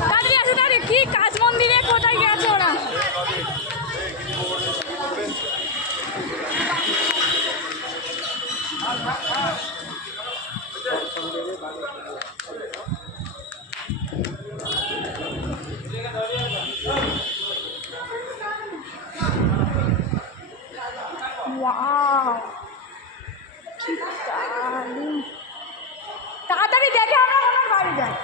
তাড়াতাড়ি আসো তাড়াতাড়ি। কি কাজ মন্দিরে কোথায় গেছে ওরা? ওয়াও, কি দারুণ। তাড়াতাড়ি দেখে আমরা ওনার বাড়ি যাই।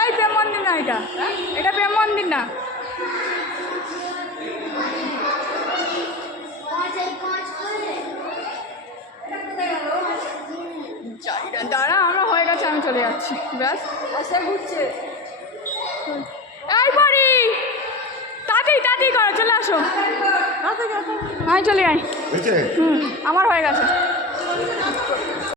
এই প্রেম মন্দির না, এটা প্রেম মন্দির না। দাঁড়া, আমরা হয়ে গেছে, আমি চলে যাচ্ছি। ব্যাস আসে ঘুরছে। এই পরি, তাড়াতাড়ি তাড়াতাড়ি করো, চলে আসো। আমি চলে যাই। আমার হয়ে গেছে।